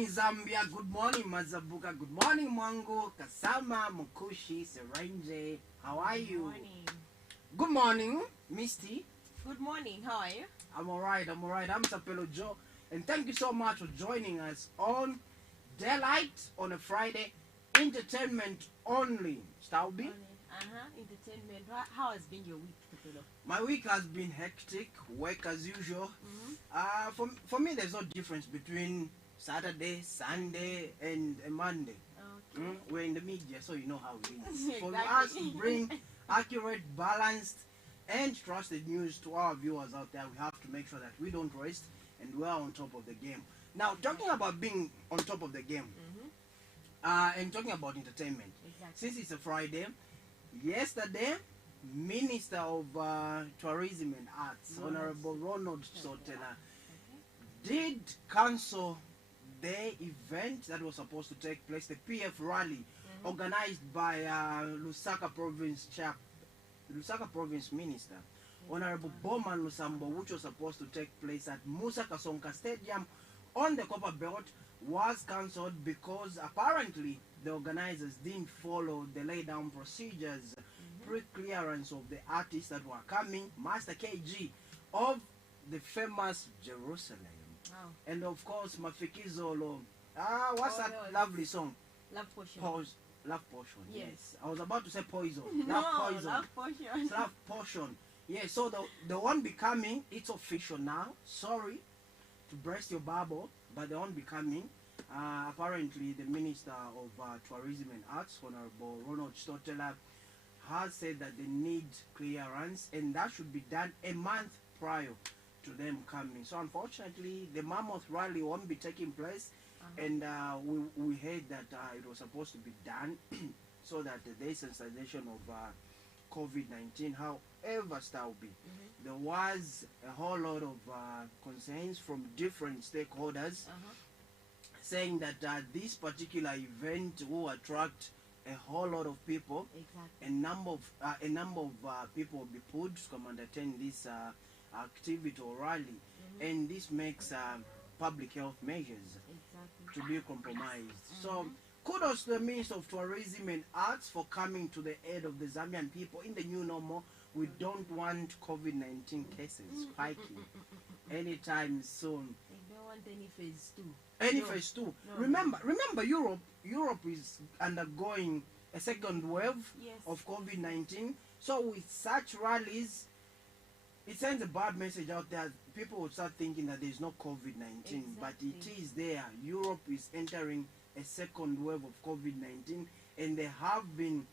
morning, Zambia. Good morning, Mazabuka. Good morning, Mwango, Kasama, Mukushi, Serenje. How are you? Good morning. Good morning, Misty. Good morning. How are you? I'm alright. I'm Sapelo Joe. And thank you so much for joining us on Daylight on a Friday. Entertainment only. Staubi? Entertainment. How has been your week, Sapelo? My week has been hectic. Work as usual. For me, there's no difference between Saturday, Sunday, and a Monday. Okay. We're in the media, so you know how it is. Exactly. For us to bring accurate, balanced, and trusted news to our viewers out there, we have to make sure that we don't rest and we're on top of the game. Now, talking about being on top of the game, and talking about entertainment, since it's a Friday, yesterday, Minister of Tourism and Arts, Honorable Ronald Sotela, did cancel the event that was supposed to take place, the PF rally, organized by Lusaka Province Minister, Honorable Bowman Lusambo, which was supposed to take place at Musa Kasonga Stadium on the Copper Belt, was cancelled because apparently the organizers didn't follow the lay-down procedures, pre-clearance of the artists that were coming, Master KG of the famous Jerusalem. Wow. And of course, Mafikizolo. What's that lovely song? Love Potion. Love Potion. Yes. Yes. I was about to say Poison. No, Love Poison. Love Potion. Love Potion. Yeah, so the one becoming, it's official now. Sorry to burst your bubble, but the one becoming, apparently the Minister of Tourism and Arts, Honorable Ronald Stotela, has said that they need clearance, and that should be done a month prior to them coming. So unfortunately, the Mammoth rally won't be taking place, and we heard that it was supposed to be done so that the desensitization of COVID-19, however still be, there was a whole lot of concerns from different stakeholders saying that this particular event will attract a whole lot of people. Exactly. A number of people will be put to come and attend this activity or rally, and this makes public health measures to be compromised. So kudos to the Minister of Tourism and Arts for coming to the aid of the Zambian people in the new normal. We don't want COVID-19 cases spiking anytime soon. They don't want any phase 2. Phase 2. Remember Europe is undergoing a second wave of COVID-19. So with such rallies, it sends a bad message out there. People will start thinking that there is no COVID-19, but it is there. Europe is entering a second wave of COVID-19, and there have been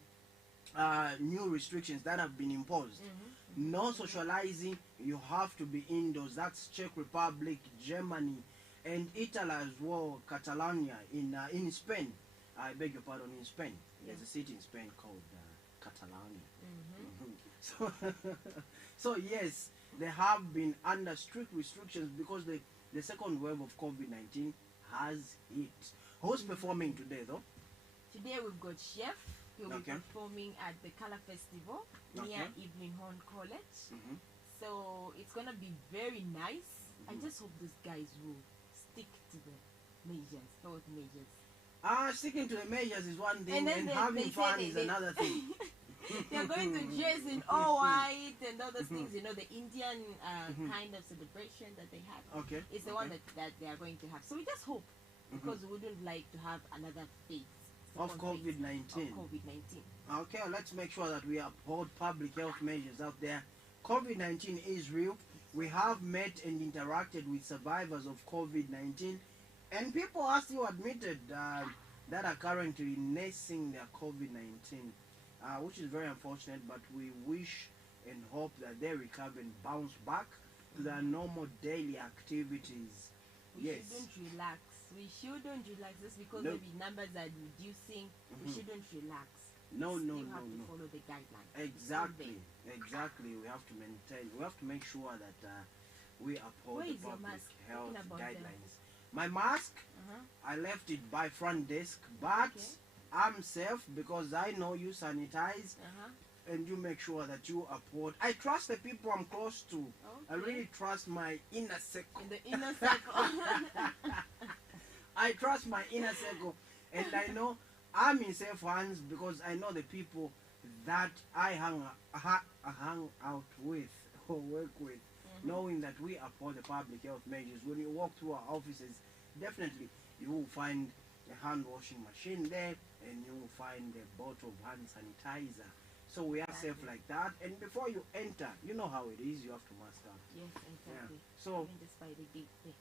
new restrictions that have been imposed. No socializing, you have to be indoors. That's Czech Republic, Germany, and Italy as well, Catalonia in Spain. I beg your pardon, in Spain. There's a city in Spain called Catalonia. So yes, they have been under strict restrictions because the second wave of COVID-19 has hit. Who's performing today though? Today we've got Chef. He'll be performing at the Color Festival near Evelyn Horn College. So it's gonna be very nice. I just hope these guys will stick to the measures, health measures. Sticking to the measures is one thing, and having fun is another thing. They're going to dress in all white and all those things, you know, the Indian kind of celebration that they have. It's the one that they are going to have. So we just hope, because we wouldn't like to have another phase of COVID-19. Okay, let's make sure that we uphold public health measures out there. COVID-19 is real. We have met and interacted with survivors of COVID-19, and people are still admitted that are currently nursing their COVID-19. Which is very unfortunate, but we wish and hope that they recover and bounce back to their normal daily activities. We shouldn't relax. Just because maybe numbers are reducing. We shouldn't relax. No. have to follow the guidelines. Exactly. We have to maintain. We have to make sure that we uphold the public health guidelines. My mask, I left it by front desk, but I'm safe because I know you sanitize and you make sure that you uphold. I trust the people I'm close to. I really trust my inner circle. In the inner circle. I trust my inner circle, and I know I'm in safe hands because I know the people that I hang out with or work with, knowing that we uphold the public health measures. When you walk through our offices, definitely you will find a hand washing machine there, and you will find a bottle of hand sanitizer. So we are safe like that. And before you enter, you know how it is, you have to mask up. Yes, exactly. Yeah. So just by the gate there.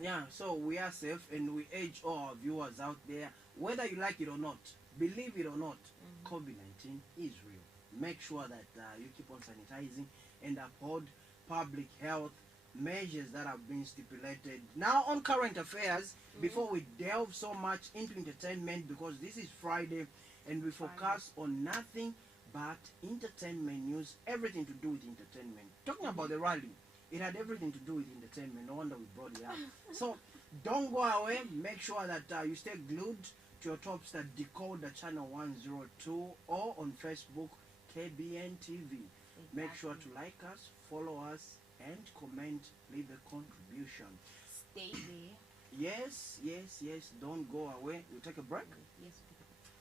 yeah, so we are safe, and we urge all our viewers out there, whether you like it or not, believe it or not, COVID-19 is real. Make sure that you keep on sanitizing and uphold public health measures that have been stipulated. Now on current affairs, before we delve so much into entertainment, because this is Friday and we focus on nothing but entertainment news, everything to do with entertainment. Talking about the rally, it had everything to do with entertainment. No wonder we brought it up. So don't go away. Make sure that you stay glued to your top star decoder channel 102 or on Facebook KBN TV. Make sure to like us, follow us, and comment, leave a contribution. Stay there. Yes. Don't go away. We'll take a break. Yes.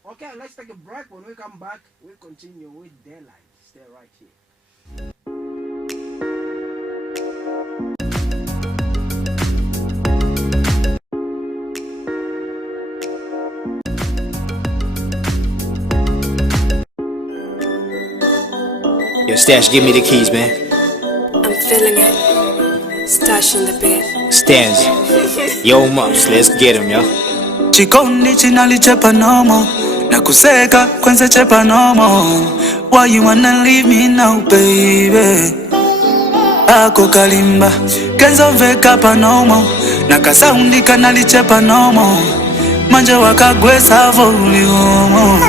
Okay, let's take a break. When we come back, we'll continue with Daylight. Stay right here. Yo, Stash, give me the keys, man. I'm feeling it. Stash on the beat. Stands. Yo, Mops, let's get him, yo. Chikondi chinalichepa nomo na kuseka kwenze chepa nomo. Why you wanna leave me now, baby? Ako kalimba kenzo veka panomo na kasaundi kanalichepa nomo. Manje wakagwesa voli homo.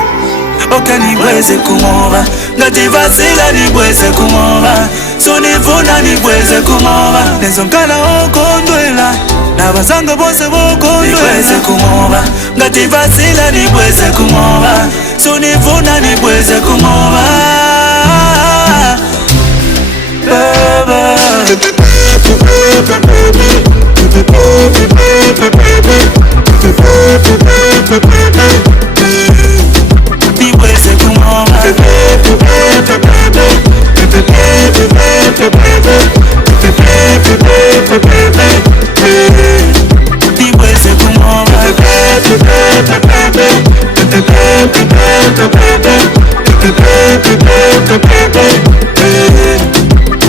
Oke nibweze kumova ngativasila nibweze kumova. Sunifuna nibweze kumova. Nezonkala okondwela nabazanga bose bokondwela. Nibweze kumova ngativasila nibweze kumova. Sunifuna nibweze kumova. Nibweze kumova. Nibweze kumova.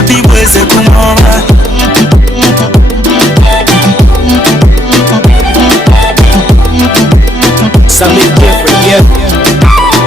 Nibweze kumova. Something different, yeah.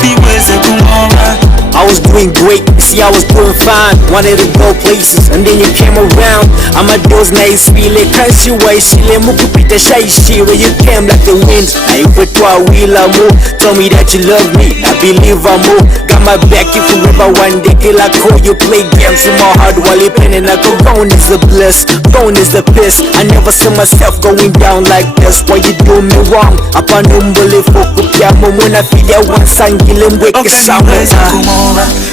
Nibweze kumova. I was doing great, see I was doing fine. Wanted to go places, and then you came around. I'ma do nice, feel it, cause you were shile mukupita shy where you came like the wind. I put to a wheel I move. Told me that you love me, I believe I move. Got my back if you ever one day till I call you play games in my heart while you penning. I go gone is the bliss, gone is the piss. I never saw myself going down like this. Why you do me wrong? Upon umbole fokupiamo muna filia wansangile mweke sawa.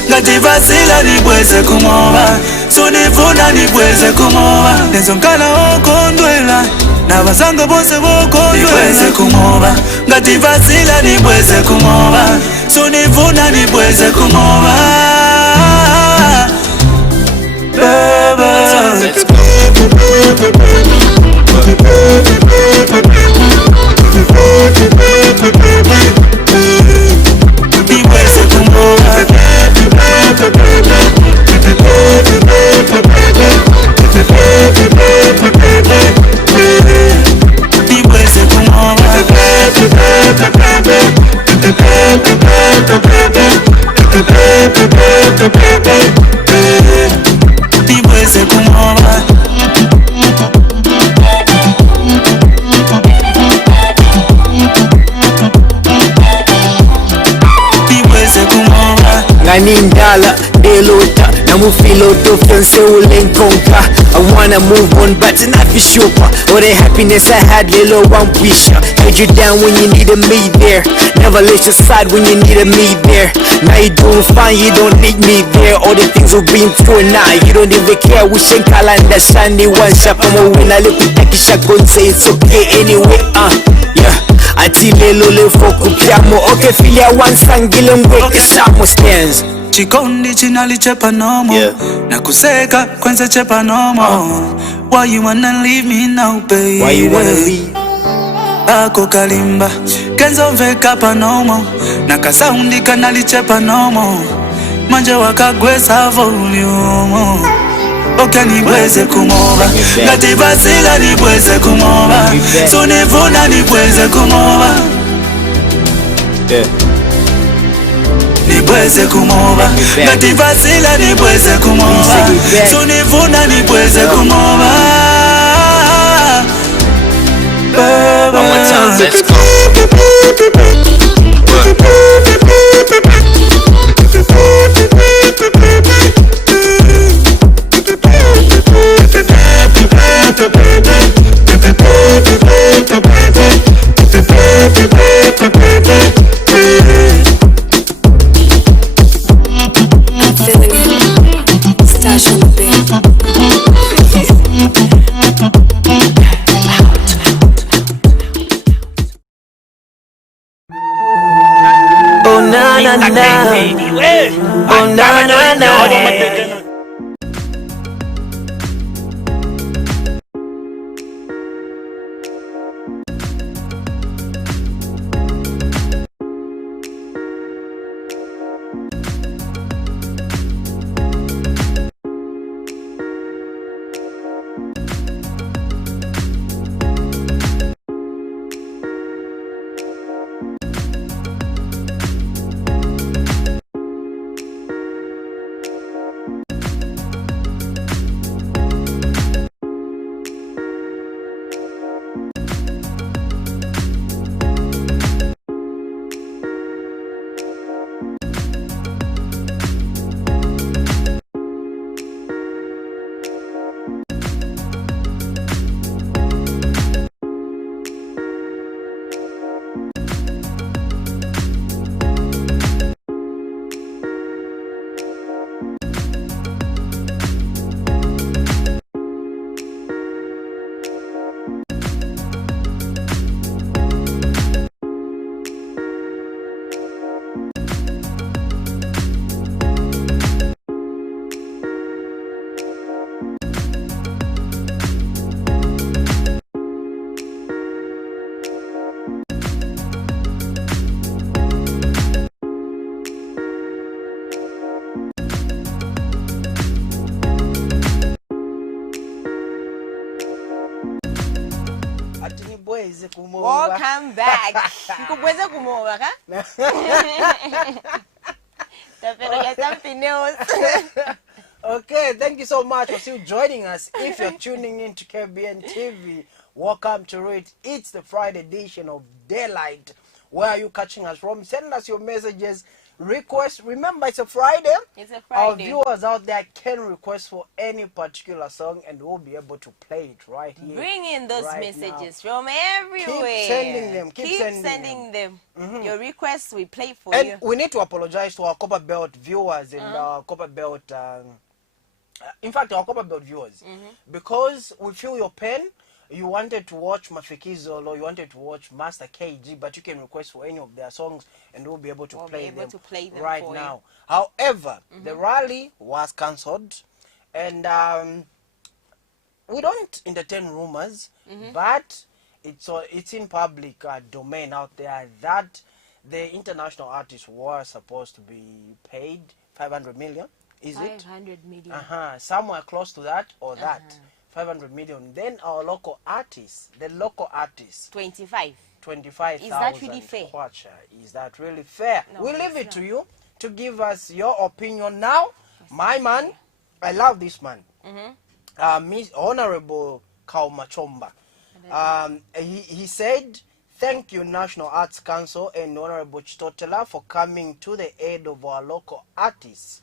Ngativasila nibweze kumova. Sunifuna nibweze kumova. Nezonkala okondwela nabazanga bose bokondwela. Nibweze kumova ngativasila nibweze kumova. Sunifuna nibweze kumova. Nibweze kumova. Nibweze kumova. Nibweze kumova. feel out of fiance will encounter. I wanna move on but not for sure. All the happiness I had, little one wish. Held you down when you needed me there. Never let you slide when you needed me there. Now you doing fine, you don't need me there. All the things we've been through now, you don't even care. We should call understand the one shot from a win. I look at the shotgun, say it's okay anyway. Yeah. Ati lelo le foku piamo. Okay, feel ya one sangile mweke samo stands. Chikondi chinalichepa nomo, na kuseka kwenze chepa nomo. Why you wanna leave me now, baby? Why you wanna leave? Ako kalimba kenzo mveka pa nomo, na kasaundi kanalichepa nomo. Manje wakagwesa volume. Okay, nibweze kumoba ngati basila nibweze kumoba sonevona nibweze kumoba nibweze kumoba ngati basila nibweze kumoba sonevona nibweze kumoba. One more time, let's go. I'm feeling it. Stash on the beat. Oh na na na. Oh na na na. Welcome back. Nikuweza kumoba ka? Tapera something else. Okay, thank you so much for still joining us. If you're tuning in to KBN TV, welcome to it. It's the Friday edition of Daylight. Where are you catching us from? Send us your messages, requests. Remember, it's a Friday. It's a Friday. Our viewers out there can request for any particular song and we'll be able to play it right here. Bring in those right messages now. from everywhere. Keep sending them. Keep sending them. Your requests we play for and you. we need to apologize to our Copper Belt viewers and our Copper Belt, in fact, our Copper Belt viewers, because we feel your pain. You wanted to watch Mafikizo or you wanted to watch Master KG, but you can request for any of their songs and we'll be able to, play, them right now. However, the rally was cancelled and we don't entertain rumors, but it's in public domain out there that the international artists were supposed to be paid 500 million. Is 500 million. Somewhere close to that or that. 500 million. Then our local artists, the local artists, 25,000. Is that really fair? Is that really fair? No, we leave it to you to give us your opinion now. My man, I love this man. Miss Honorable Kaumachomba. He said, thank you National Arts Council and Honorable Chitotela for coming to the aid of our local artists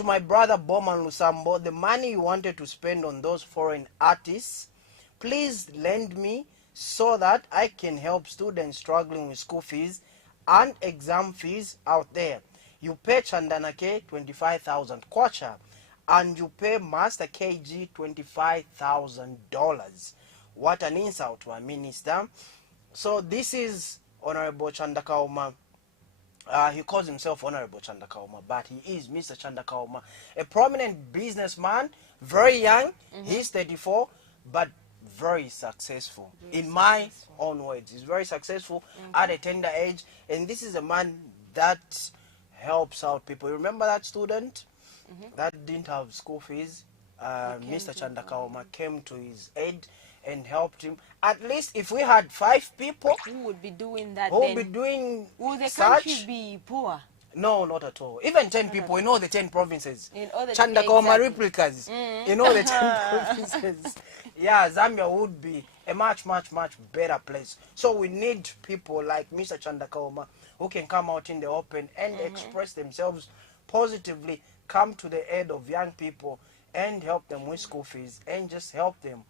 to my brother Bowman Lusambo, the money you wanted to spend on those foreign artists, please lend me so that I can help students struggling with school fees and exam fees out there. You pay Chandanake 25,000 kwacha and you pay Master KG $25,000. What an insult to a minister. So this is Honorable Chandakauma. He calls himself Honorable Chandakauma, but he is Mr. Chandakauma, a prominent businessman, very young. He's 34, but very successful. My own words, he's very successful at a tender age, and this is a man that helps out people. You remember that student that didn't have school fees? Mr. Chandakauma came to his aid and helped him. At least if we had 5 people who would be doing that, who would be doing would the such, country be poor? No, not at all. Even 10 people in all the 10 provinces. In all the Chandakauma replicas in all the 10 provinces. Yeah, Zambia would be a much better place. So we need people like Mr. Chandakauma who can come out in the open and express themselves positively, come to the aid of young people and help them with school fees and just help them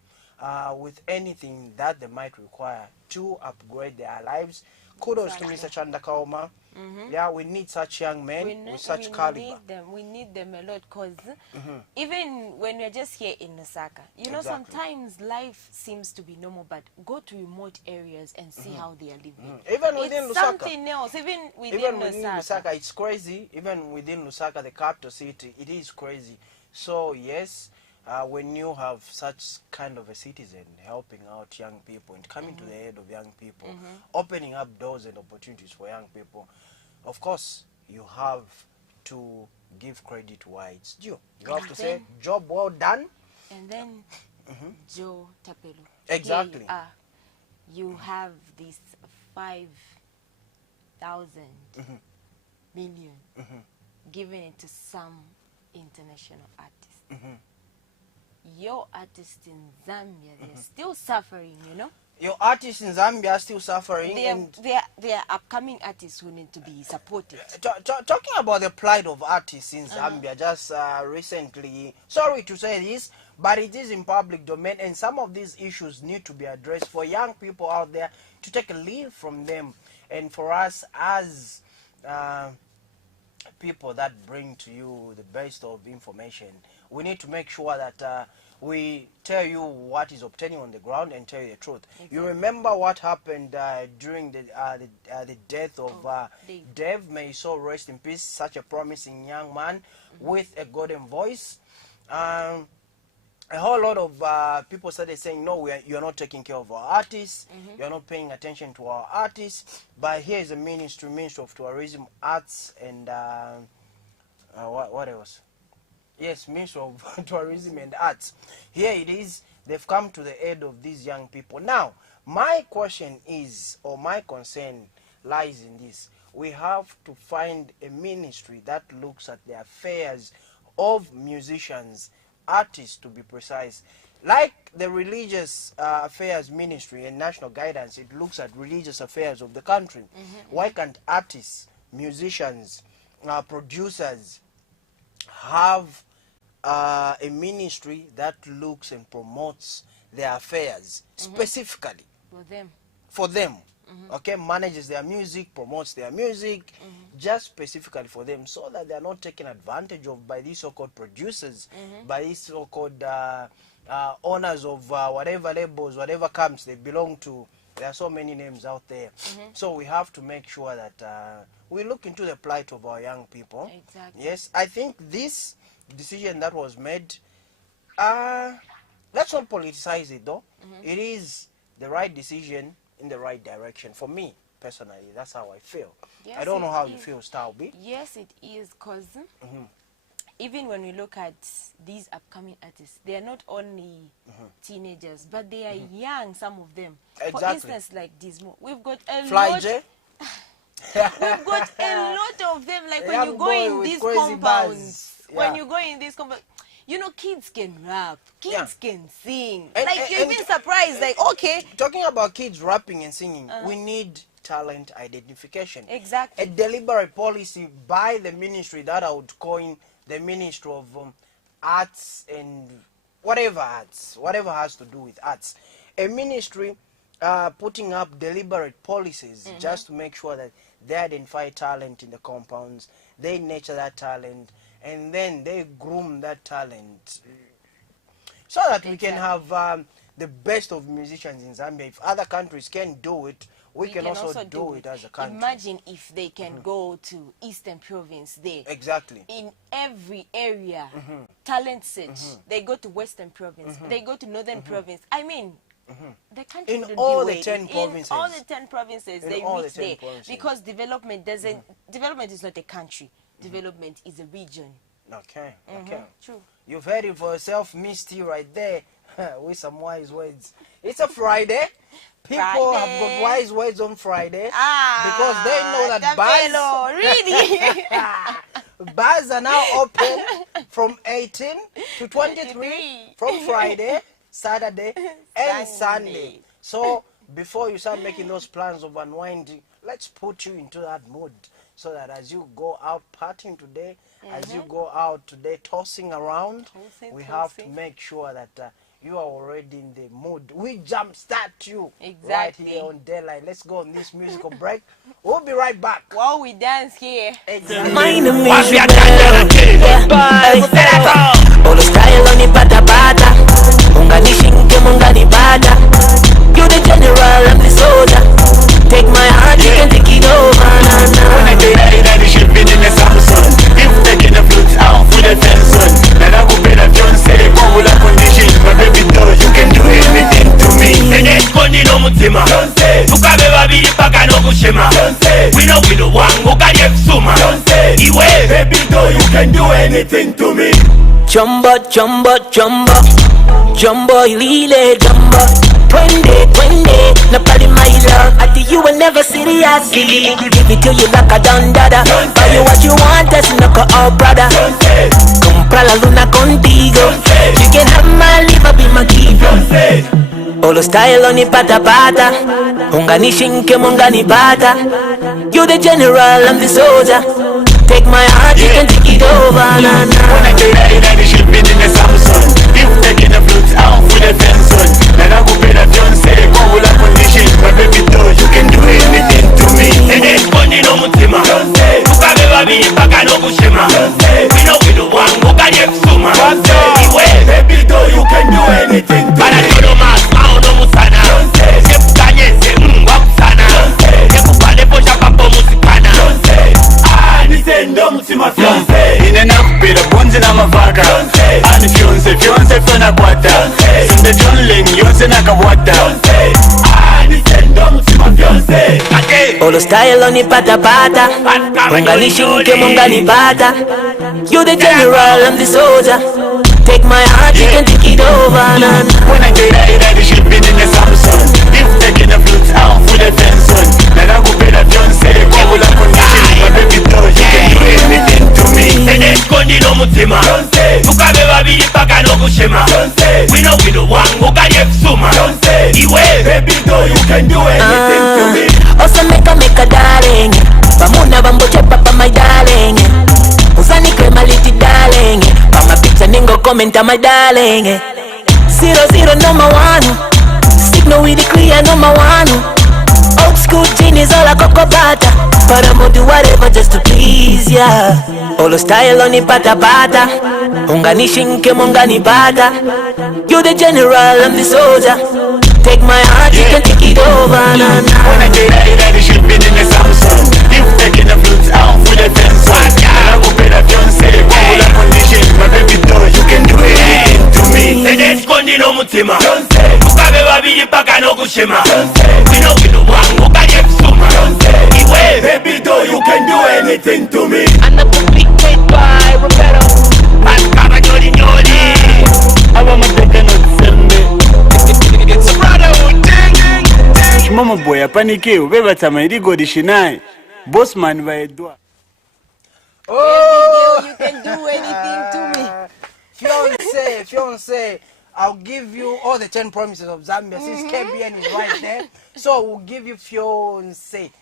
with anything that they might require to upgrade their lives. Kudos to Mr. Chandakauma. Yeah, we need such young men with such caliber. We need them a lot, because even when we're just here in Lusaka, you know, sometimes life seems to be normal, but go to remote areas and see how they are living. Even within Lusaka. Something else, even within Lusaka. It's crazy. Even within Lusaka, the capital city, it is crazy. So yes, when you have such kind of a citizen helping out young people and coming to the aid of young people, opening up doors and opportunities for young people, of course, you have to give credit where it's due. You have to say, job well done. And then, Joe Tapelo. Exactly. You have this 5,000 million given it to some international artists. Your artists in Zambia, they're still suffering, you know. Your artists in Zambia are still suffering. They are upcoming artists who need to be supported. Talking about the plight of artists in Zambia, just recently, sorry to say this, but it is in public domain, and some of these issues need to be addressed for young people out there to take a lead from them, and for us as people that bring to you the best of information, we need to make sure that we tell you what is obtaining on the ground and tell you the truth. Exactly. You remember what happened during the death of Dave, may his soul rest in peace, such a promising young man with a golden voice. A whole lot of people started saying, no, you're not taking care of our artists, you're not paying attention to our artists. But here is a Ministry of Tourism, Arts, and what else? Yes, Ministry of Tourism and Arts. Here it is. They've come to the aid of these young people. Now, my question is, or my concern lies in this. We have to find a ministry that looks at the affairs of musicians, artists to be precise. Like the Religious Affairs Ministry and National Guidance, it looks at religious affairs of the country. Why can't artists, musicians, producers have a ministry that looks and promotes their affairs specifically for them? Okay, manages their music, promotes their music, just specifically for them, so that they are not taken advantage of by these so-called producers, by these so-called owners of whatever labels, whatever camps they belong to. There are so many names out there. So we have to make sure that we look into the plight of our young people. Exactly. Yes, I think this decision that was made, let's not politicize it though. It is the right decision in the right direction. For me, personally, that's how I feel. Yes, I don't know how you feel, Stalby. Yes, it is, because even when we look at these upcoming artists, they are not only teenagers, but they are young, some of them. Exactly. For instance, like Dismo, we've got a Fly lot. J. We've got a lot of them. Like when you go in these compounds, when you go in these compounds, you know, kids can rap, kids can sing. Like you're even surprised. Like, okay, talking about kids rapping and singing, we need talent identification. Exactly. A deliberate policy by the ministry that I would coin the Ministry of Arts and whatever has to do with arts. A ministry putting up deliberate policies just to make sure that they identify talent in the compounds, they nurture that talent, and then they groom that talent so that we can have the best of musicians in Zambia. If other countries can do it, we can also do it as a country. Imagine if they can go to Eastern Province there. Exactly. In every area, talent search. They go to Western Province. They go to Northern Province. I mean, the country in wouldn't all be the waiting. 10 provinces. In all the 10 provinces, they all reach the 10 there. provinces. Because development doesn't. Development is not a country. Development is a region. Okay, okay. True. You've heard it for yourself, Misty, right there, with some wise words. It's a Friday. People have got wise words on Friday because they know that bars are now open from 18 to 23 from Friday, Saturday, and Sunday. So before you start making those plans of unwinding, let's put you into that mood so that as you go out partying today, as you go out today tossing around, we have to make sure that you are already in the mood. We jumpstart you right here on Daylight. Let's go on this musical break. We'll be right back. While we dance here. Exactly. All the style on the bata bata. Ungani shinke mungani bata. You the general, I'm the soldier. Take my heart, you can take it over. When I do that, shit been in the Samsung. If taking the flutes out for the Benson, then I will be the Johnson. Go with a condition, my baby doll, you can do anything to me. And it's Kondi no Mutima. Tukabe babiri paka no kushima. We know one go carry Suma. Iwe, baby doll, you can do anything to me. Jumbo, jumbo, jumbo. Jumbo, ilile, jumbo. Twende, na pali my love. I think you will never serious. Give it to you like a dundada. Buy you what you want, that's not a brother. Compra la luna contigo. You can have my liver, be my keeper. All the style on the pata pata. Ungani shinke mungani bata. You the general, I'm the soldier. Take my heart, you can take it over. When I do that, shit been in the Samsung. If taking the flutes out with the Benson, then I will be the Johnson. Go with a condition, my baby doll, you can do anything to me. And it's Kondi no Mutima. Tukabe babiri paka no kushima. We know one go carry Suma. Iwe, baby doll, you can do anything to me. Para todo más, mao no musana. Sepukanye se wakusana. Sepukale posha papo musikana. Nisendo mutima fiance. Inena kupira bonzi na mavaka. Ani fiance fana kwata. Sinde jonling yonse nakawata. Nisendo mutima fiance. All the style on the pata pata. Mungani shinke mungani bata. You the general, I'm the soldier. Take my heart, you can take it over. When I do that, shit been in the Samsung. If taking the flutes out for the Benson, then I go pay the Johnson. Go with a condition, my baby doll, you can do anything to me. And it's Kondi no Mutima. Tukabe babiri paka no kushima. We know one go carry Suma. Iwe, baby doll, you can do anything to me. Also make a darling. Pamuna bamboche papa my darling. Usani krema liti darling. Pama pizza ningo commenta my darling. 00 number 1. Signal with the clear number 1. Old school genius all a coco bata. But I'ma do whatever just to please ya. All the style on the pata pata. Ungani shinke mungani bata. You the general, I'm the soldier. Take my heart, you can take it over. When I do that shit been in the Samsung. If taking the flutes out for the Benson, then I go pay the Johnson. Go with a condition, my baby doll, you can do anything to me. And it's Kondi no Mutima. Tukabe babiri paka no kushima. We know one go carry Suma. Iwe, baby doll, you can do anything to me. And the complete made by Roberto. And Kaba Nyori Nyori. I want my take no Sembe. It's a brotherhood thing. Mama boy, panike, ubeba tama irigo dishinai. Bossman va edwa. Oh, You can do anything to me. Fiance, I'll give you all the 10 promises of Zambia since KBN is right there. So we'll give you fiance,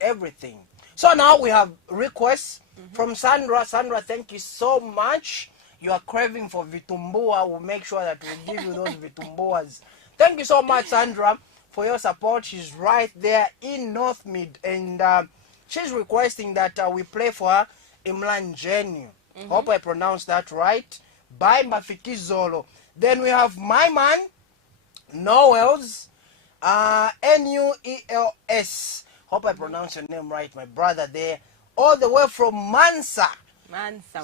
everything. So now we have requests From Sandra. Sandra, thank you so much. You are craving for vitumbua. We'll make sure that we give you those vitumbuas. Thank you so much, Sandra, for your support. She's right there in North Mid, and she's requesting that we play for her Imlan Genu. Hope I pronounced that right. By Mafikizolo. Then we have my man, Noels, Nuels. Hope I pronounced your name right, my brother there. All the way from Mansa.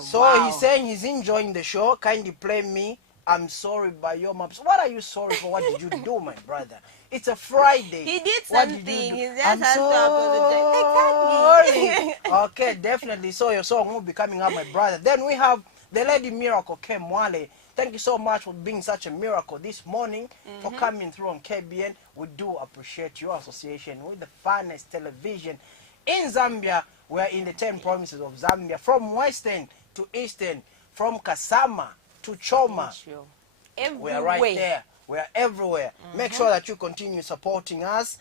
So wow. he's saying he's enjoying the show. Kindly play me I'm Sorry by Your Maps. What are you sorry for? What did you do, my brother? It's a Friday. He did What something. did you do? He just I'm has to apologize. sorry. Exactly. Okay, definitely. So your song will be coming up, my brother. Then we have the Lady Miracle, Kemwale. Thank you so much for being such a miracle this morning, for coming through on KBN. We do appreciate your association with the finest television in Zambia. We are in the 10 provinces of Zambia, from western to eastern, from Kasama to Choma. We are right there. We are everywhere. Make sure that you continue supporting us.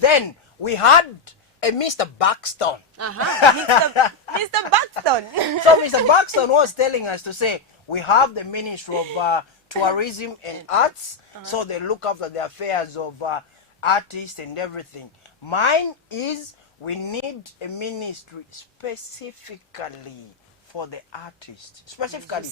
Then we had a Mr. Buxton. Mr. Buxton. So Mr. Buxton was telling us to say, we have the Ministry of Tourism and Arts, so they look after the affairs of artists and everything. Mine is, we need a ministry specifically for the artists. Specifically.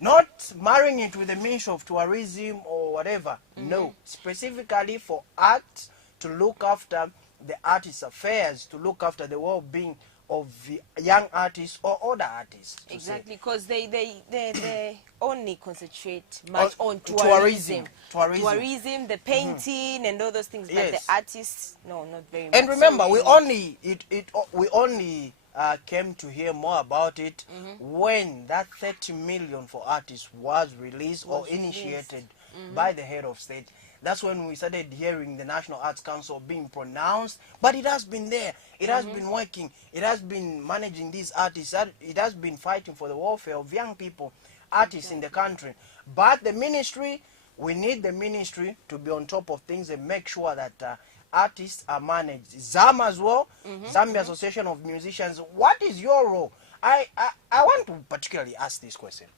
Not marrying it with the Ministry of Tourism or whatever. No. Specifically for art, to look after the artists' affairs, to look after the well-being of the young artists or other artists. Exactly, because they only concentrate much on tourism, the painting and all those things. But Yes. the artists, no, not very much. And remember, So we really only came to hear more about it when that 30 million for artists was released or initiated by the head of state. That's when we started hearing the National Arts Council being pronounced. But it has been there. It has been working. It has been managing these artists. It has been fighting for the welfare of young people, artists in the country. But the ministry, we need the ministry to be on top of things and make sure that artists are managed. ZAM as well, Zambia Association of Musicians. What is your role? I want to particularly ask this question.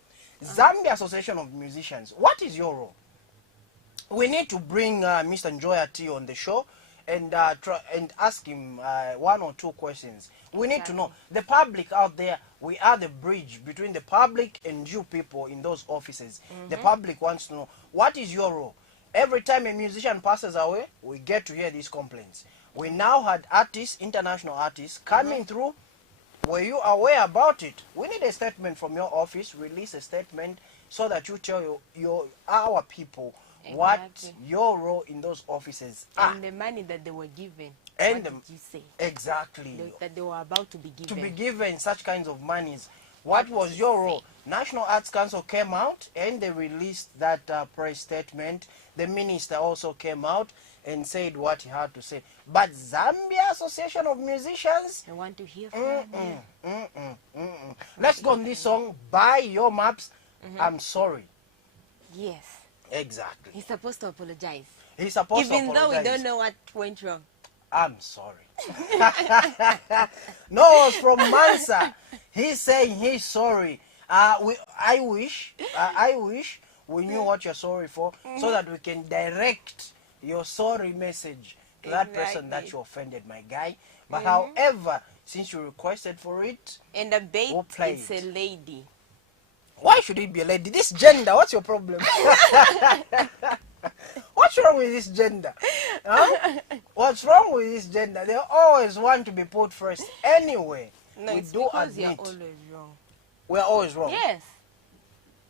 Zambia Association of Musicians, what is your role? We need to bring Mr. Njoyati on the show and ask him one or two questions. We need to know. The public out there, we are the bridge between the public and you people in those offices. The public wants to know, what is your role? Every time a musician passes away, we get to hear these complaints. We now had artists, international artists, coming through. Were you aware about it? We need a statement from your office. Release a statement so that you tell our people what your role in those offices are. and the money that they were given. And what did you say? Exactly. That they were about to be given. To be given such kinds of monies. What was your role? National Arts Council came out and they released that press statement. The minister also came out and said what he had to say. But Zambia Association of Musicians, I want to hear from you. let's go on this song, By Your Maps, I'm Sorry. Yes. Exactly. He's supposed to apologize. He's supposed to Even though we apologize. don't know what went wrong. I'm sorry. No, it's from Mansa. He's saying he's sorry. I wish we knew what you're sorry for, so that we can direct your sorry message to that person that you offended, my guy. But however, since you requested for it, And the bait, we'll play it's it. a lady. Why should it be a lady? This gender, what's your problem? What's wrong with this gender? Huh? What's wrong with this gender? They always want to be put first. Anyway, No, we it's do because you're admit always wrong. we're always wrong. Yes.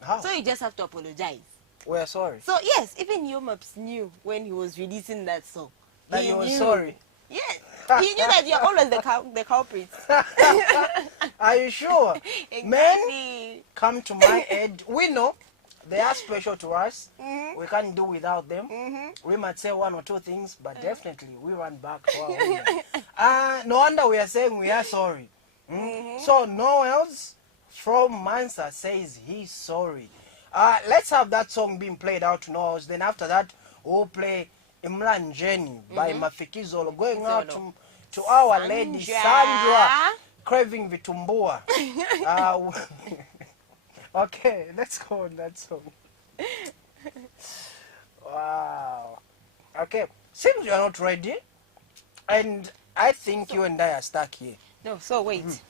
How? So you just have to apologize. We're sorry. So yes, even Yomaps knew when he was releasing that song. That He you were knew. sorry. Yes. He knew that you're always the culprit. Are you sure? Men, Exactly. come to my aid. We know they are special to us. We can't do without them. We might say one or two things, but definitely we run back to our women. No wonder we are saying we are sorry. So Noels from Mansa says he's sorry. Let's have that song being played out to Noels. Then after that, we'll play Imlan Jenny by Mafikizolo, going out to our lady Sandra. craving vitumbua. Okay, let's go on that song. Wow. Okay, seems you are not ready, and I think you and I are stuck here. No, so wait.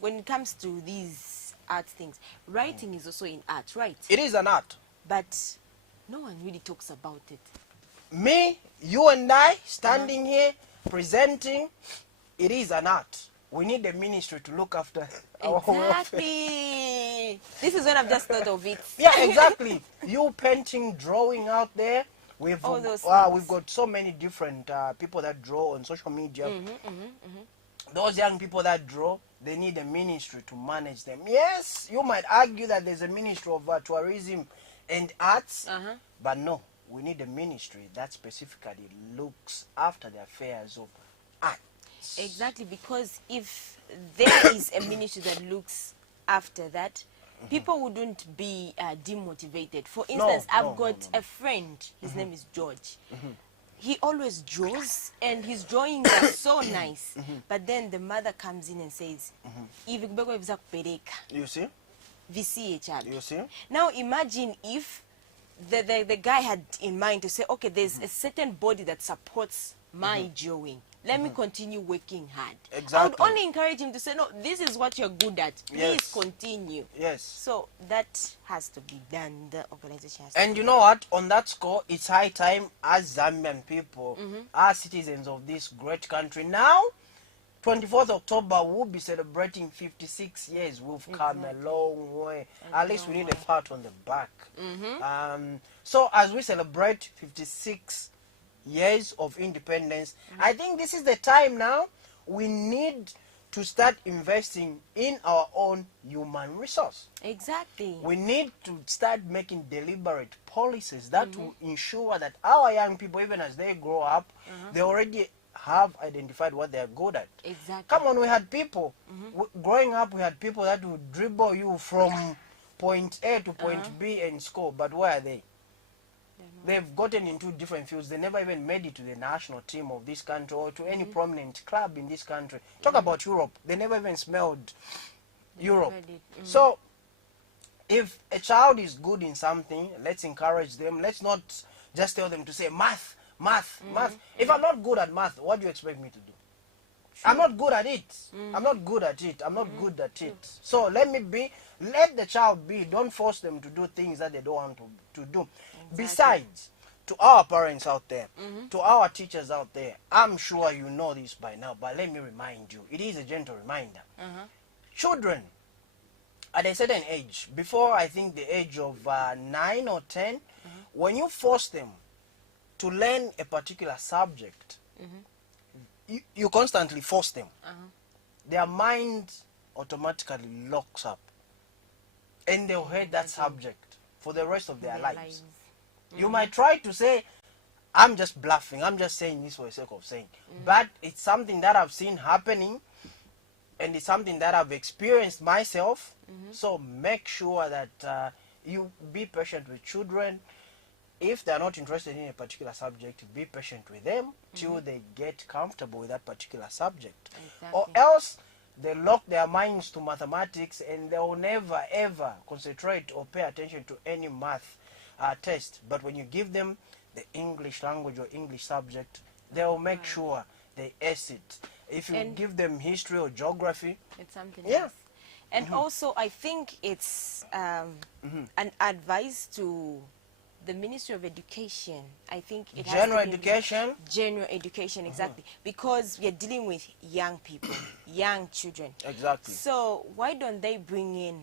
When it comes to these art things, writing is also in art, right? It is an art. But no one really talks about it. Me, you and I, standing here, presenting, it is an art. We need the ministry to look after our welfare. Exactly. This is when I've just thought of it. Yeah, exactly. You painting, drawing out there. We've All those we've got so many different people that draw on social media. Those young people that draw, they need a ministry to manage them. Yes, you might argue that there's a ministry of tourism and arts, but no, we need a ministry that specifically looks after the affairs of art. Exactly, because if there is a ministry that looks after that, people wouldn't be demotivated. For instance, I've got a friend, his name is George. He always draws, and his drawings are so nice. But then the mother comes in and says, You see? You see? Now imagine if the guy had in mind to say, okay, there's a certain body that supports my drawing. Let me continue working hard. Exactly. I would only encourage him to say, no, this is what you're good at. Please continue. Yes. So that has to be done. The organization has to And be you know what? On that score, it's high time as Zambian people, as citizens of this great country. Now, 24th October, we'll be celebrating 56 years. We've come a long way. At least we need a pat on the back. So as we celebrate 56 years of independence, I think this is the time now we need to start investing in our own human resource. Exactly. We need to start making deliberate policies that will ensure that our young people, even as they grow up, they already have identified what they are good at. Exactly. Come on, we had people, growing up, we had people that would dribble you from point A to point B and score, but where are they? They've gotten into different fields. They never even made it to the national team of this country or to any prominent club in this country. Talk about Europe. They never even smelled Europe. So, if a child is good in something, let's encourage them. Let's not just tell them to say math, math, math. If I'm not good at math, what do you expect me to do? I'm not good at it. I'm not good at it. I'm not good at it. So let the child be. Don't force them to do things that they don't want to do. Exactly. Besides, to our parents out there, to our teachers out there, I'm sure you know this by now, but let me remind you. It is a gentle reminder. Children, at a certain age, before I think the age of 9 or 10, when you force them to learn a particular subject, you constantly force them. Their mind automatically locks up. And they'll hate that subject for the rest of their lives. You might try to say, I'm just bluffing. I'm just saying this for the sake of saying. But it's something that I've seen happening. And it's something that I've experienced myself. So make sure that you be patient with children. If they're not interested in a particular subject, be patient with them till they get comfortable with that particular subject. Exactly. Or else they lock their minds to mathematics and they will never ever concentrate or pay attention to any math test. But when you give them the English language or English subject, they will make sure they ace it. If you give them history or geography, it's something else. And also, I think it's an advice to the Ministry of Education. I think it has general to be education. General education, exactly. Because we are dealing with young people, young children. Exactly. So why don't they bring in,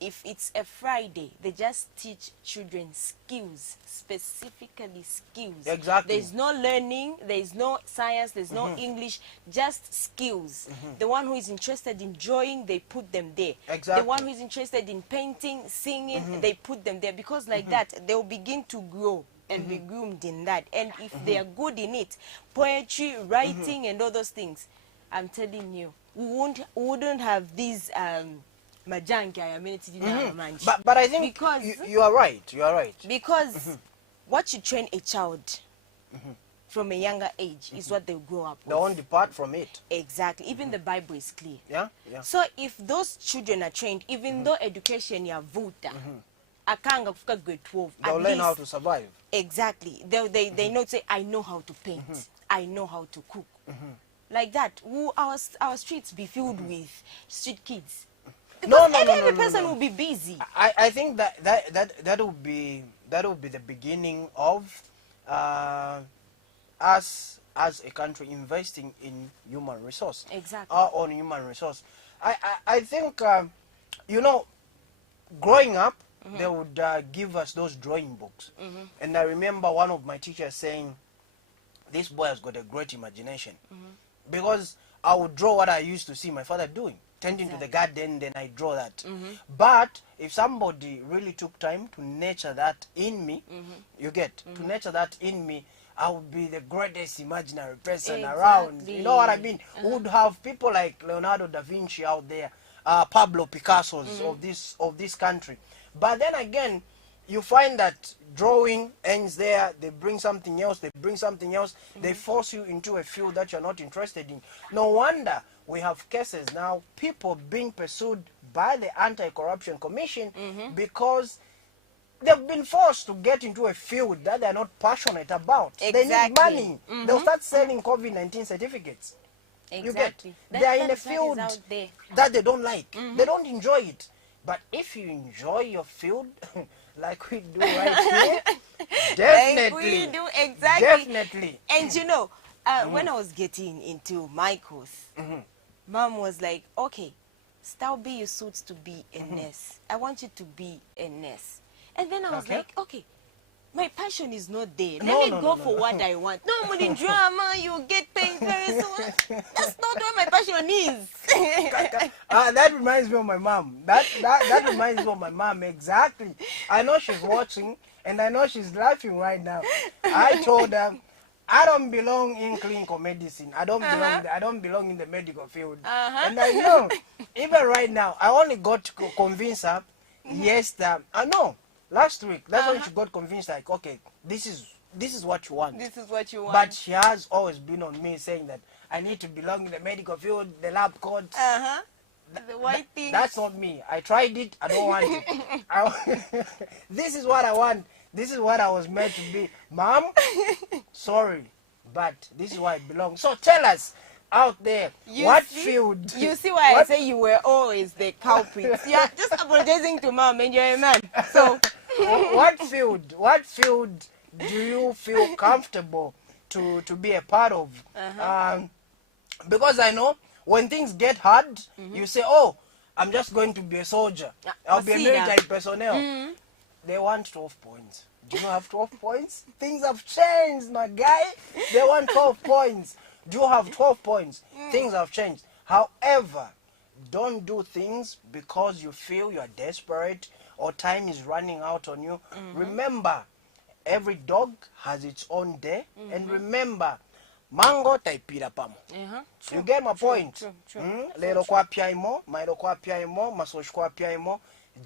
if it's a Friday, they just teach children skills, specifically skills. Exactly. There's no learning, there's no science, there's no English, just skills. The one who is interested in drawing, they put them there. Exactly. The one who is interested in painting, singing, they put them there. Because like that, they'll begin to grow and be groomed in that. And if they are good in it, poetry, writing, and all those things, I'm telling you, we wouldn't have these but I think because you are right. You are right. Because what you train a child from a younger age is what they grow up with. They won't depart from it. Exactly. Even the Bible is clear. Yeah, yeah. So if those children are trained, even though education ya vuta, akanga kufika grade 12, They'll at learn least, how to survive. Exactly. They know, say, I know how to paint. I know how to cook. Like that. Will our streets be filled with street kids? Because every person will be busy. I think that will be the beginning of us as a country investing in human resource. Exactly. Our own human resource. I think you know, growing up, they would give us those drawing books, and I remember one of my teachers saying, "This boy has got a great imagination," because I would draw what I used to see my father doing. Tending to the garden, then I draw that. But if somebody really took time to nurture that in me, you get, to nurture that in me, I would be the greatest imaginary person around. You know what I mean? We would have people like Leonardo da Vinci out there, Pablo Picasso's of this country. But then again, you find that drawing ends there. They bring something else. They force you into a field that you're not interested in. No wonder we have cases now, people being pursued by the Anti-Corruption Commission because they've been forced to get into a field that they're not passionate about. They need money. They'll start selling COVID-19 certificates. Exactly. They are in a field that they don't like. They don't enjoy it. But if you enjoy your field, like we do right here, definitely. Like we do, exactly. Definitely. And you know, when I was getting into my course, Mom was like, okay, Stalby, you suits to be a nurse. I want you to be a nurse. And then I was like, okay, my passion is not there. Let me go for what I want. Normally drama, you get paid very soon. That's not what my passion is. That reminds me of my mom. That reminds me of my mom, exactly. I know she's watching, and I know she's laughing right now. I told her, I don't belong in clinical medicine. I don't belong in the medical field. And I know, even right now, I only got to convince her. Yes, I know. Last week, that's when she got convinced. Like, okay, this is what you want. This is what you want. But she has always been on me saying that I need to belong in the medical field, the lab coat. The white thing. That's not me. I tried it. I don't want it. This is what I want. This is what I was meant to be. Mom, sorry, but this is where I belong. So tell us out there, field? You see why I say you were always the culprit. You are just apologizing to Mom and you're a man. So, what field do you feel comfortable to be a part of? Because I know when things get hard, you say, oh, I'm just going to be a soldier. I'll be a military personnel. They want 12 points. Do you have 12 points? Things have changed, my guy. They want 12 points. Do you have 12 points? Things have changed. However, don't do things because you feel you are desperate or time is running out on you. Remember, every dog has its own day. And remember, mango taipira pamo. You get my point? Lero kwa piaimo, mairo kwa piaimo, masosh kwa piaimo.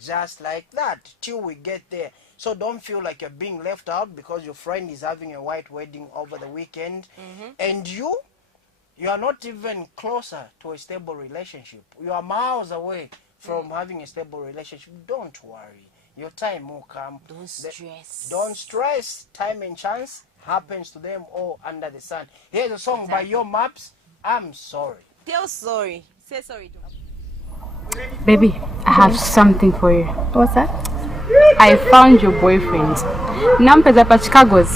Just like that till we get there. So don't feel like you're being left out because your friend is having a white wedding over the weekend and you are not even closer to a stable relationship. You are miles away from having a stable relationship. Don't worry, your time will come. Don't stress. Time and chance happens to them all under the sun. Here's a song by Your Maps, I'm Sorry. Tell sorry. Say sorry to me. Baby, I have something for you. What's that? I found your boyfriend. Nampeza pa Chicago's.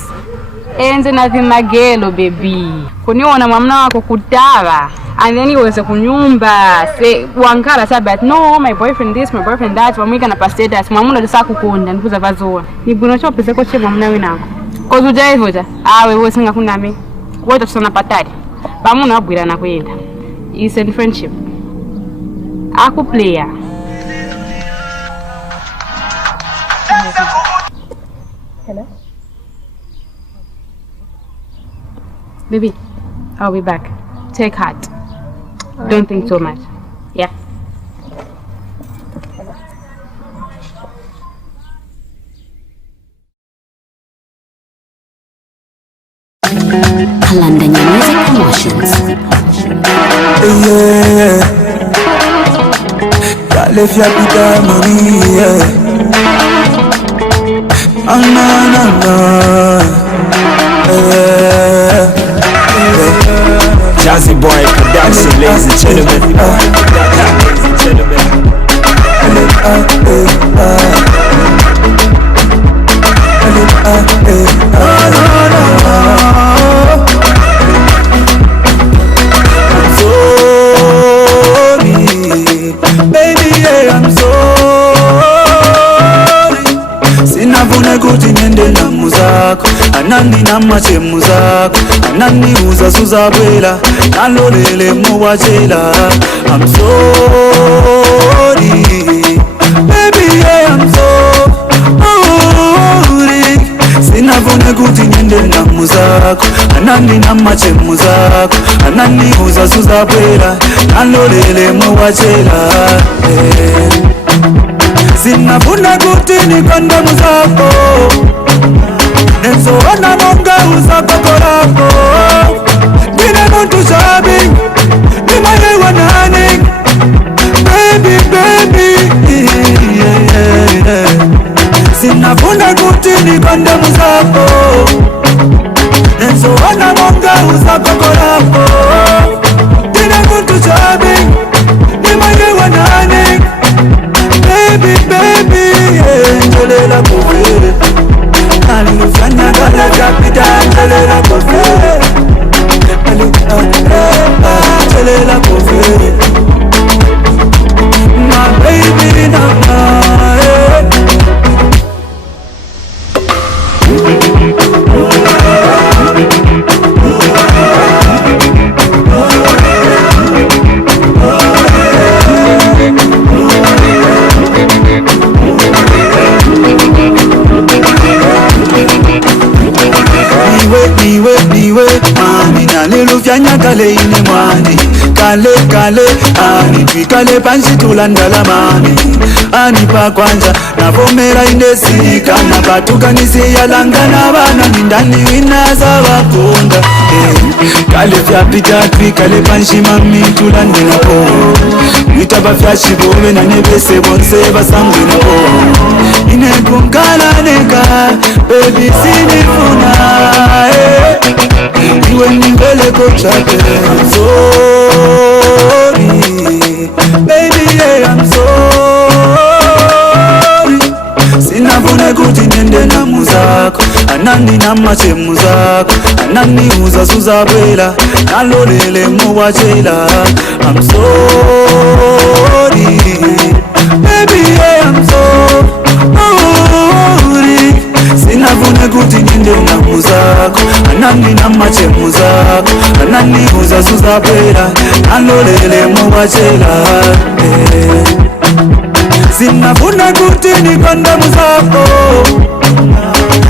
Enze na vimagelo baby. Kuniona mwamna wako kutara. And then he was kunyumba. Say wankala said but no, my boyfriend this, my boyfriend that. Wamwika na pasta that. Mwamuna desa kukonda nikuza vazoa. Nibuno chope se koche mwamna winako. Kozu ujaivoja. Wewe singa kunami. Wote tusana patari. Pamuna abwira na kwenda. It's a friendship. Aku player. Hello? Baby, I'll be back. Take heart. Don't think so much. Yeah. Hello. Kalandanya Music Promotions. Yeah, y'all if you be down money, yeah. Oh no, no, no. Jazzy Boy Production, ladies and gentlemen. Ladies and gentlemen. I'm sorry, baby, yeah, I'm sorry. Sinafuna kuti nende na muzako, anani na machemu zako, anani uza suzabwela, nalolele muwachela. I'm sorry, baby, yeah, I'm sorry. Sinafuna kuti nende na muzako, anani na machemu zako, anani uza suzabwela, nalolele muwachela. Sinafuna kuti nikonde muzako, nenzo wana monga uzako korako. Nina muntu shabi, nimaye wanani. Baby, baby, yeah. Sinafuna kuti nikonde muzako, nenzo wana monga uzako korako. Nina muntu shabi, nimaye wanani. Baby, baby, njolela kufere. Alifanya kala kapita, njolela kufere. Njolela kufere. My baby, na niwe mami nalilufyanya kale ine mwani kale ani twikale panshi tulandala mami ani pa kwanja navomera inesika napatukanisialangana vana mindani winaza vakunda kale vyapita twikale panshi mami tulandelapo vitava vyashivove nanevese vonse vasangwenapo inekunkalaneka bebi sinifuna iwe niveleko chape. I'm sorry, baby, yeah, I'm sorry. Sinafuna kuti nende na muzako, anani na machemu zako, anani uza suzabwela, nalolele muwachela. I'm sorry, baby, yeah, I'm sorry. Sinafuna kuti nende na muzako, anani na machemu zako, anani uza suzabwela, nalolele muwachela. Sinafuna kuti nikonde muzako,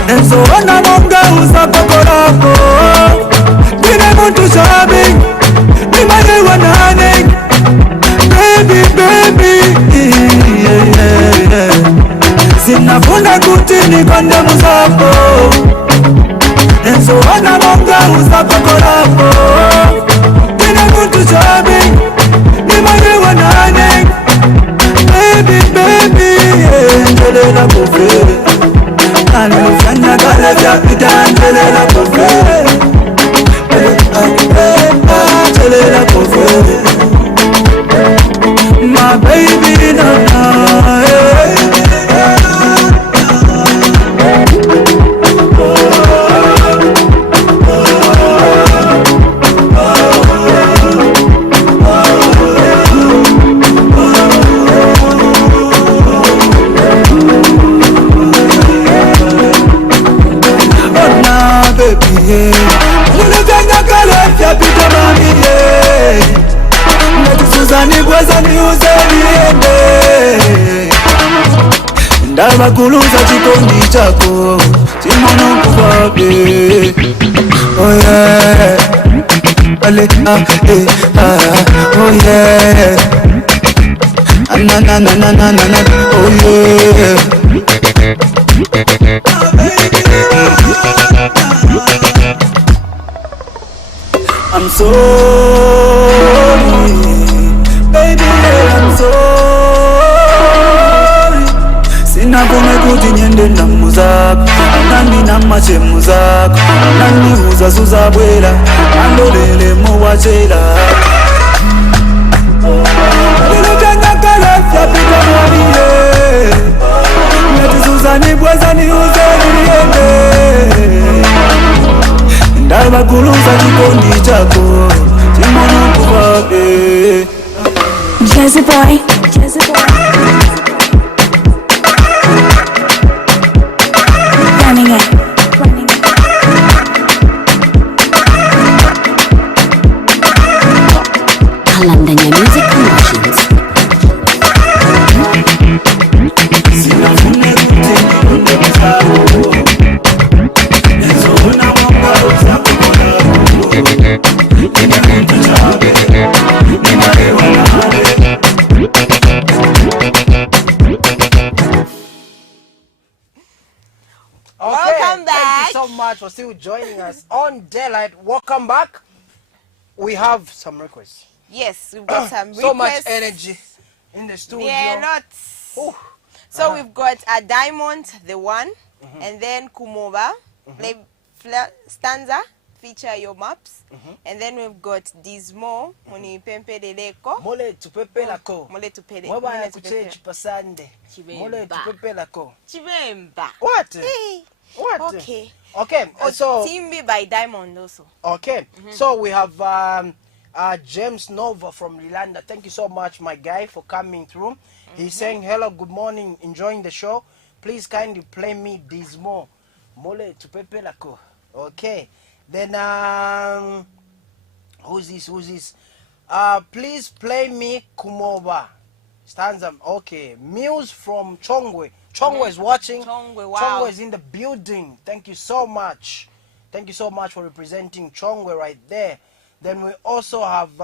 nenzo wana monga uzako korako. Nine muntu shabi, nimaye wanani. Baby, baby, yeah. Sinafuna kuti nikonde muzako, nenzo wana monga uzako korako. Nine muntu shabi, nimaye wanani. Baby, baby, njolela kufere. Alifanya kale vyapita, njolela kufere. Njolela kufere. My baby, na ulifanya kale vyapita mami, natusuzani kweza niuze niende. Ndaba kuluza chikondi chako chimono kubabe. Oh yeah, ale oh yeah, na oh yeah. I'm sorry. Baby girl, I'm sorry. Sinabona kuti nyende ndamu zako, anani namachemu zako, anani uzazuza bwela, andolele mowachela. Nilitanga kalafya pita mwaliye, netizuzani bwezani uzeliende. Ndaba kuluza kikondi chako, chimono kubabe. Jazzy boy. Running it. Kalandanya Music Promotions. Sinafune kutengi mzako, nezona mwambaro zako kolabo. Ninakuta chabe, ninalewa nale. Welcome back. Thank you so much for still joining us on Daylight. Welcome back. We have some requests. Yes, we've got some requests. So much energy in the studio. Yeah, lots. Ooh. So we've got a Diamond, the one, and then Kumova, play stanza, feature your maps, and then we've got Dismo, Moni Pempe de Leko. Mole tupepelako. Mole Tupele. Mwaba kuchechi pasande. Mole tupepelako. Chibemba. What? Hey. What? Okay. Okay, so Timbi by Diamond also. okay. So we have James Nova from Lilanda. Thank you so much, my guy, for coming through. He's saying hello, good morning, enjoying the show. Please kindly play me Dismo. Mole tupepelako. Okay. Then who's this? Please play me Kumova. Stanza. Okay. Muse from Chongwe. Chongwe is watching. Chongwe, wow. Chongwe is in the building. Thank you so much. Thank you so much for representing Chongwe right there. Then we also have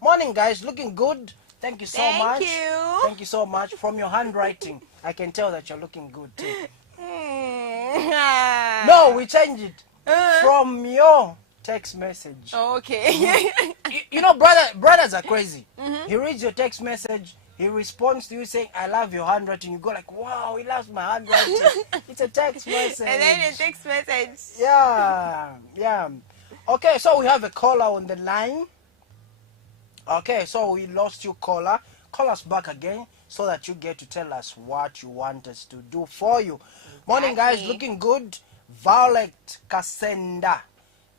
morning guys, looking good. Thank you so much. Thank you. Thank you so much. From your handwriting, I can tell that you're looking good too. No, we changed it. From your text message. Okay. You know, brothers are crazy. He reads your text message, he responds to you saying, I love your handwriting. You go like, wow, he loves my handwriting. It's a text message. And then a text message. Yeah. Okay, so we have a caller on the line. Okay, so we lost you, caller. Call us back again so that you get to tell us what you want us to do for you. Morning, guys, looking good. Violet Kasenda,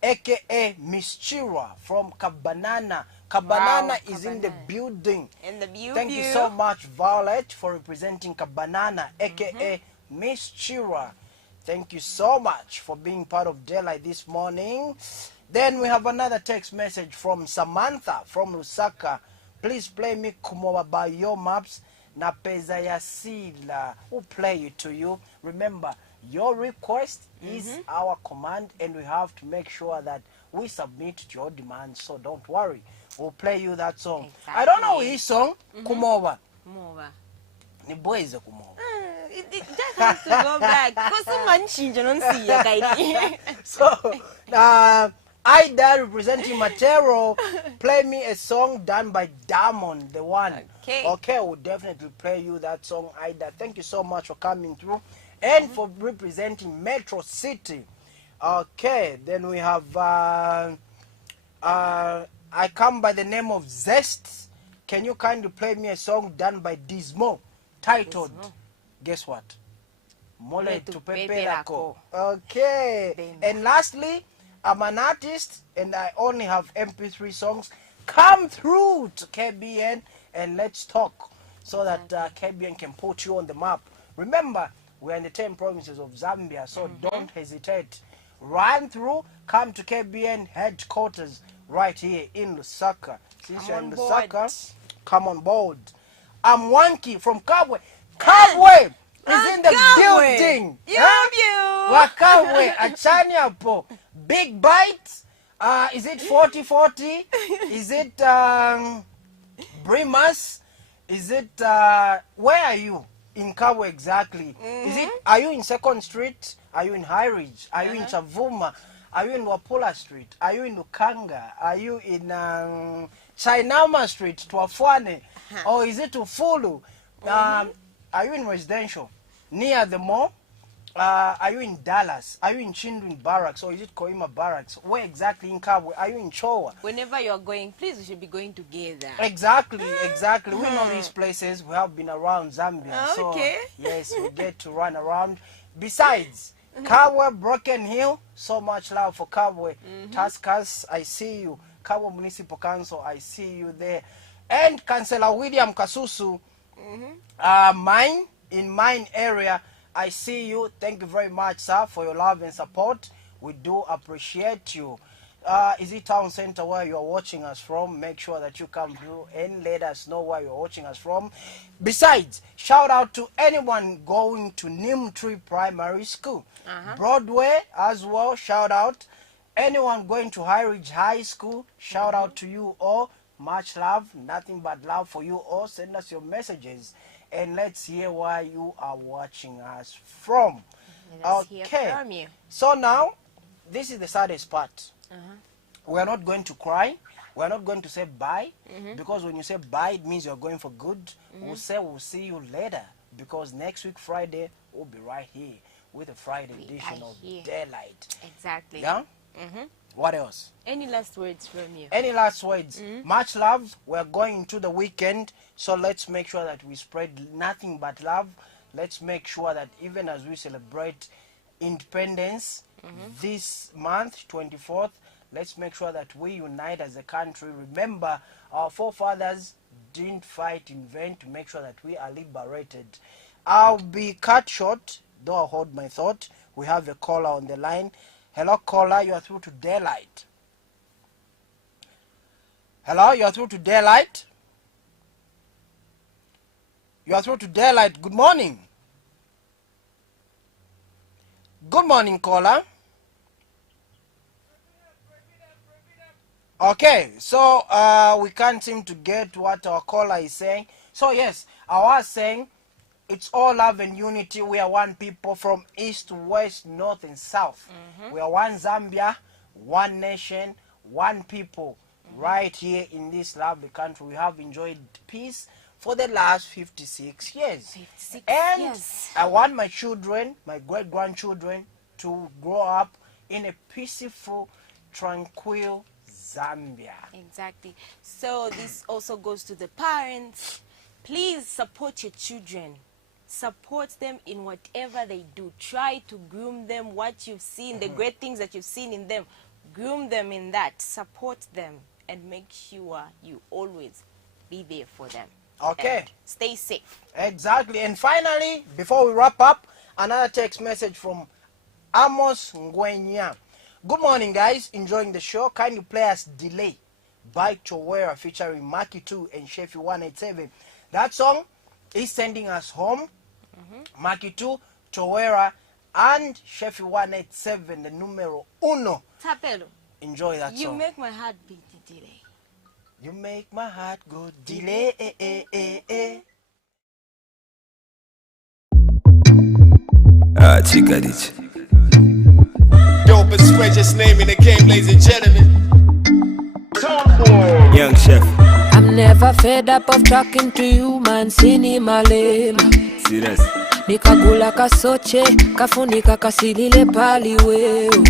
aka Miss Chira from Kabanana. Kabanana is in the building. Thank you so much, Violet, for representing Kabanana, aka Miss Chira. Thank you so much for being part of Daylight this morning. Then we have another text message from Samantha from Lusaka. Please play me Kumowa by your maps. Na peza ya sila. We'll play it to you. Remember, your request is our command, and we have to make sure that we submit to your demands. So don't worry. We'll play you that song. Exactly. I don't know his song. Kumowa. Ni boys Kumowa. It just has to go back. So, Ida representing Matero, play me a song done by Diamond, the one. Okay, we'll definitely play you that song, Ida. Thank you so much for coming through and for representing Metro City. Okay, then we have I come by the name of Zest. Can you kindly play me a song done by Dismo titled guess what? Mole tupepe lako. Okay. And lastly, I'm an artist and I only have MP3 songs. Come through to KBN and let's talk so that KBN can put you on the map. Remember, we're in the 10 provinces of Zambia, so don't hesitate. Run through, come to KBN headquarters right here in Lusaka. Since you're in Lusaka, come on board. I'm Wanky from Kabwe. Kabwe is in the building. Wakabwe, achani hapo. Big Bite. Is it 4040? Is it Brimas? Is it where are you in Kabwe exactly? Is it, are you in 2nd Street? Are you in High Ridge? Are you in Chavuma? Are you in Wapula Street? Are you in Lukanga? Are you in Chainama Street, Tuafwane? Or is it Ufulu? Are you in residential? Near the mall? Are you in Dallas? Are you in Chindwin Barracks? Or is it Koima Barracks? Where exactly in Kabwe? Are you in Chowa? Whenever you're going, please, we should be going together. Exactly. We know these places. We have been around Zambia. Okay. So, yes, we get to run around. Besides, Kabwe, Broken Hill, so much love for Kabwe. Taskas, I see you. Kabwe Municipal Council, I see you there. And Councillor William Kasusu, in mine area, I see you. Thank you very much, sir, for your love and support. We do appreciate you. Is it Town Center where you are watching us from? Make sure that you come through and let us know where you're watching us from. Besides, shout out to anyone going to Nimtree Primary School. Broadway as well, shout out. Anyone going to High Ridge High School, shout out to you all. Much love, nothing but love for you all. Send us your messages and let's hear where you are watching us from. Let's hear from you. So now, this is the saddest part. We are not going to cry. We are not going to say bye. Because when you say bye, it means you're going for good. We'll say we'll see you later. Because next week, Friday, we'll be right here with a Friday edition of Daylight. Exactly. Yeah? What else? Any last words from you? Any last words? Much love. We're going into the weekend, so let's make sure that we spread nothing but love. Let's make sure that even as we celebrate independence this month, 24th, let's make sure that we unite as a country. Remember, our forefathers didn't fight in vain to make sure that we are liberated. I'll be cut short, though I'll hold my thought. We have a caller on the line. Hello, caller, you are through to Daylight. Hello, you are through to Daylight. You are through to Daylight. Good morning. Good morning, caller. Okay, so we can't seem to get what our caller is saying. So yes, I was saying it's all love and unity. We are one people from east, west, north, and south. We are one Zambia, one nation, one people. Right here in this lovely country, we have enjoyed peace for the last 56 years. 56 and years. I want my children, my great-grandchildren, to grow up in a peaceful, tranquil Zambia. Exactly. So this also goes to the parents. Please support your children. Support them in whatever they do. Try to groom them, what you've seen, the great things that you've seen in them. Groom them in that. Support them and make sure you always be there for them. Okay. And stay safe. Exactly. And finally, before we wrap up, another text message from Amos Ngwenya. Good morning, guys. Enjoying the show. Can you play us Delay by Chowera featuring Maki 2 and Shefi 187? That song is sending us home. Maki 2, Chowera, and Shefi 187, the numero uno. Tapelo. Enjoy that You song. make my heart beat delay. You make my heart go delay. Chica dich. Dopest, greatest name in the game, ladies and gentlemen. Young chef. I'm never fed up of talking to you, man. Sini malema. Serious. Nikagula kasoche, kafunika kasilile pali weo.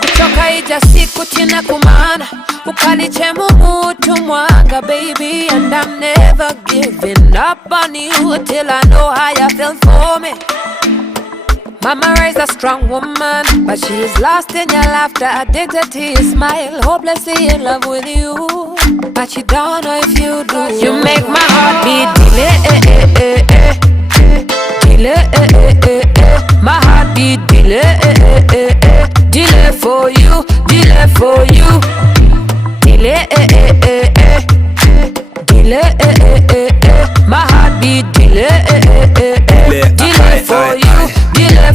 Kuchoka ija siku tina kumana, ukaliche mutu mwanga, baby. And I'm never giving up on you till I know how you feel for me. Mama raised a strong woman, but she is lost in your laughter, addicted to your smile, hopelessly in love with you, but she don't know if you do. You make my heart beat delay, delay, my heart beat delay, delay for you, delay for you, delay, delay, my heart beat delay, delay for you.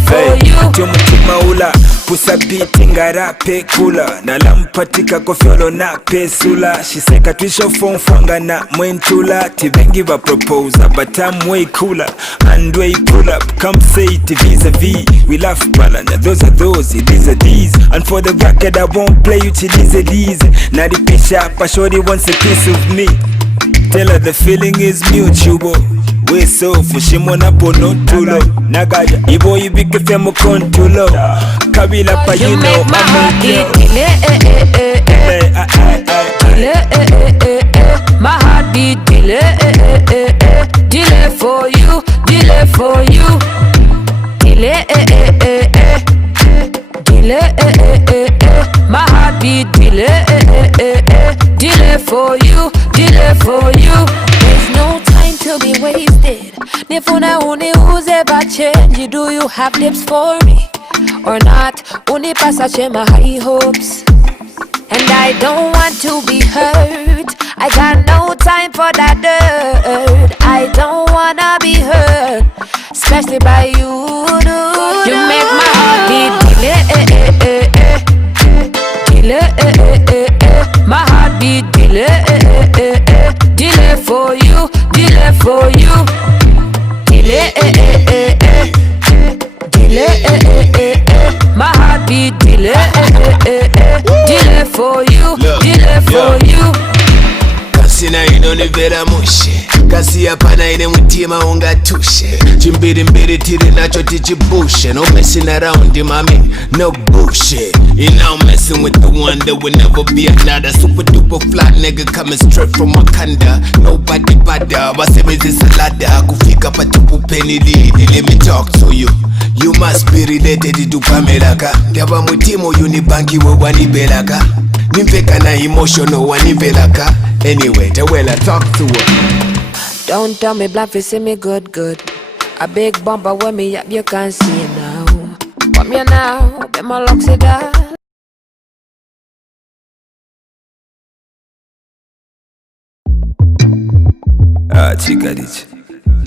For you. Umutima ula Pusa beating rape kula nalampatika kofyolo na pesula shiseka twisho fonfanga na mwentula tivengi va proposer but I'm way cooler and way pull up come say it vis-a-vis we laugh balanya those are those these are these and for the record I won't play you chilize these na dipisha pa shorty wants a piece of me tell her the feeling is mutual we so fushimo na bono tulo nagaja ibo ibike femo kontulo kabila pa you know I'm my heart beat delay delay for you delay for you delay delay my heart beat delay delay for you delay for you there's no time to be wasted nifuna uniuze bachenji do you have lips for me or not unipasa chema high hopes and I don't want to be hurt I got no time for that dirt I don't wanna be hurt especially by you you make my heart beat delay my heart beat delay delay for you delay for you delay delay my heart beat delay delay for you delay for you Kasina inonivera mushe kasi yapana ine mutima ungatushe chimbiri mbiri tiri nacho tichibushe no messing around mami no bullshit you know messing with the one that will never be another super duper flat nigga coming straight from Wakanda nobody bada wasemizi salada kufika patupu penny let me talk to you you must be related to Pamelaka ndaba mutimo unibanki we wanibelaka nimfeka na emotional wanibelaka anyway Tawela talk to her don't tell me bluff, you see me good a big bumper when me up you can't see it now come here now be my locks it down chica dice